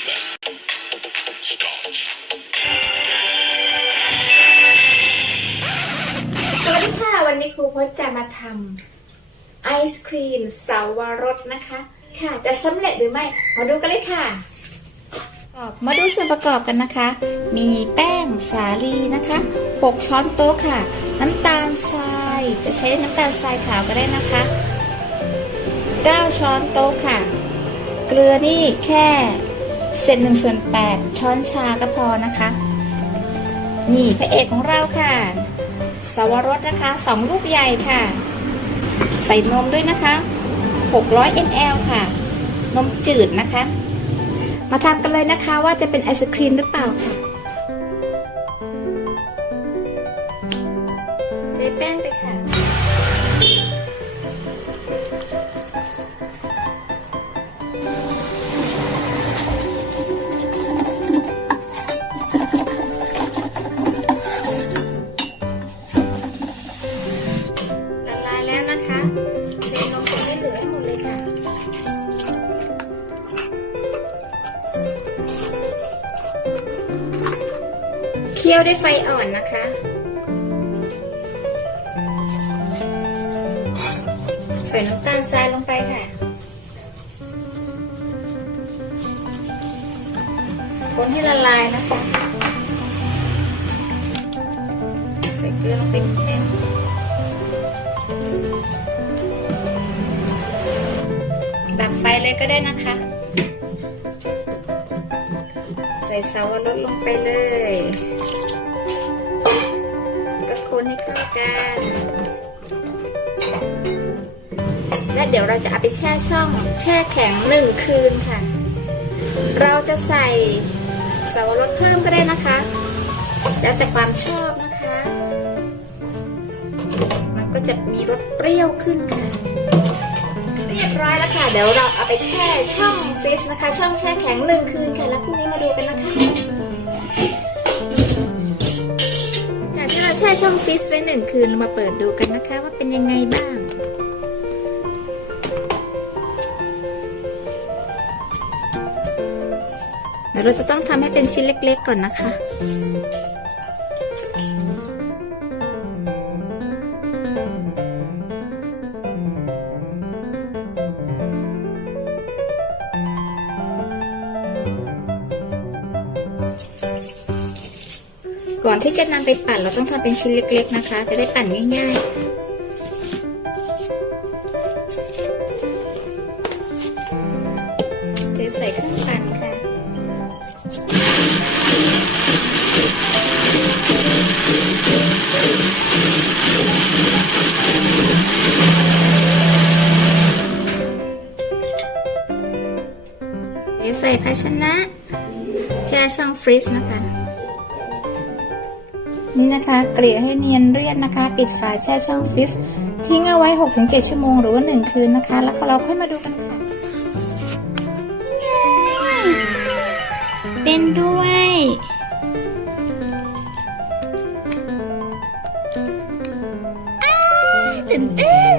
สวัสดีค่ะ วันนี้ครูพจน์จะมาทำไอศครีมสาวรสนะคะ ค่ะจะสำเร็จหรือไม่มาดูกันเลยค่ะ มาดูส่วนประกอบกันนะคะ มีแป้งสาลีนะคะ 6 ช้อนโต๊ะค่ะ น้ำตาลทราย จะใช้น้ำตาลทรายขาวก็ได้นะคะ 9 ช้อนโต๊ะค่ะ เกลือนี่แค่ เศษหนึ่งส่วนแปดช้อนชาก็พอนะคะ นี่พระเอกของเราค่ะ สวรสนะคะ2ลูกใหญ่ค่ะ ใส่นมด้วยนะคะ600 ml ค่ะ นมจืดนะคะ มาทำกันเลยนะคะว่าจะเป็นไอศครีมหรือเปล่าค่ะ เคี่ยวด้วยไฟอ่อนนะคะ ใส่น้ำตาลทรายลงไปค่ะคนให้ละลายนะคะ ใส่เกลือลงไปนิดนึง เลยก็ได้นะคะ ใส่เสาวรสลงไปเลย ก็คนให้เข้ากัน และเดี๋ยวเราจะเอาไปแช่ช่องแช่แข็งหนึ่งคืนค่ะ เราจะใส่เสาวรสเพิ่มก็ได้นะคะ แล้วแต่ความชอบนะคะ มันก็จะมีรสเปรี้ยวขึ้นค่ะ บร้อยแล้วค่ะ เดี๋ยวเราเอาไปแช่ช่องฟรีซนะคะ ช่องแช่แข็งหนึ่งคืนค่ะ แล้วพรุ่งนี้มาดูกันนะคะจากที่เราแช่ช่องฟรีซไว้หนึ่งคืนเรามาเปิดดูกันนะคะ ว่าเป็นยังไงบ้างเดี๋ยวเราจะต้องทำให้เป็นชิ้นเล็กๆก่อนนะคะ ก่อนที่จะนำไปปั่นเราต้องทำเป็นชิ้นเล็ก ๆ นะคะ จะได้ปั่นง่ายๆเทใส่เครื่องปั่นค่ะเทใส่ภาชนะ แช่ช่องฟรีซนะคะ นี่นะคะ เกลี่ยให้เนียนเรียบนะคะ ปิดฝาแช่ช่องฟรีซทิ้งเอาไว้ 6-7 ชั่วโมงหรือว่า 1 คืนนะคะ แล้วก็เราค่อยมาดูกันค่ะ เป็นด้วยอ้าวตื่นเต้น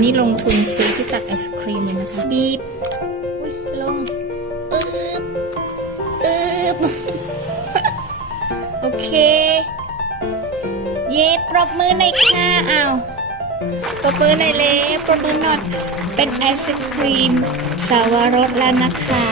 นี่ลงทุนซื้อที่ตักไอศครีมเลยนะคะ บีบ เค เย่ปรบมือหน่อยค่ะอ้าปรบมือหน่อยเลยปรบมือหน่อยเป็นไอศครีมสาวรสแล้วนะคะ